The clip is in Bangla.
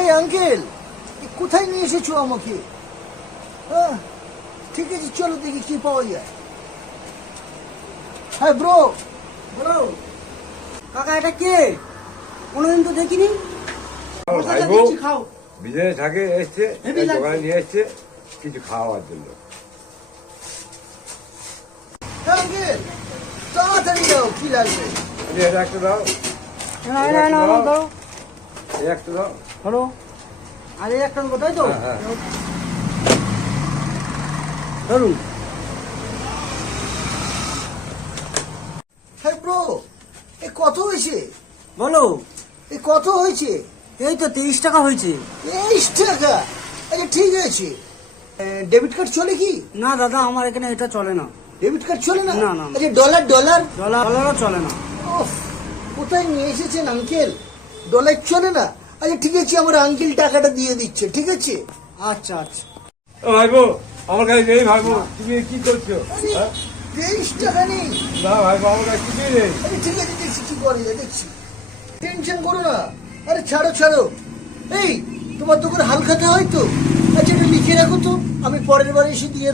এই আঙ্কেল, কোথায় নিয়ে এসেছো আমাকে? হ্যাঁ ঠিক আছে, চলো দেখি কি পাওয়া যায়। হ্যাঁ ব্রো, বলো কাকা, এটা কে? কোনোদিন তো দেখিনি। আমার কোথায় ভাইবো দিচ্ছি, খাও। বিদেশে থাকে, এসছে হেবি এই লাগছে। দোকানে নিয়ে এসছে কিছু খাওয়ার জন্য। হ্যাঁ আঙ্কেল, তাড়াতাড়ি দাও, কি লাগবে? তুমি এটা একটা দাও, না না না না, দাও এই একটা দাও। হলো। আর এই একটা কোথায় তো হ্যাঁ, হ্যাঁ। ধরুন। হ্যাঁ ব্রো, এ কত হয়েছে? বলো। এ কত হয়েছে? এই তো 23 টাকা হয়েছে। 23 টাকা? আচ্ছা ঠিক আছে, ডেবিট কার্ড চলে কি? না দাদা, আমার এখানে এটা চলে না। ডেবিট কার্ড চলে না? না, না, না। আচ্ছা ডলার ডলার? ডলারও চলে না। ওফ, কোথায় নিয়ে এসেছেন আঙ্কেল? ডলার চলে না? আচ্ছা ঠিক আছে, আমার আঙ্কেল টাকাটা দিয়ে দিচ্ছে, ঠিক আছে? আচ্ছা আচ্ছা। ও ভাইবো, আমার কাছে নেই ভাইবো, তুমি কি করছো? আরে, হ্যাঁ? 23 টাকা নেই? না ভাইবো, আমার কাছে কিছুই নেই। আরে ঠিক আছে, দেখছি কি করে যায়, দেখছি। টেনশন করো না, আরে ছাড়ো ছাড়ো। এই, তোমার তো করে হাল খাতে হয় তো। আচ্ছা এটা লিখে রাখো তো, আমি পরের বার এসে দিয়ে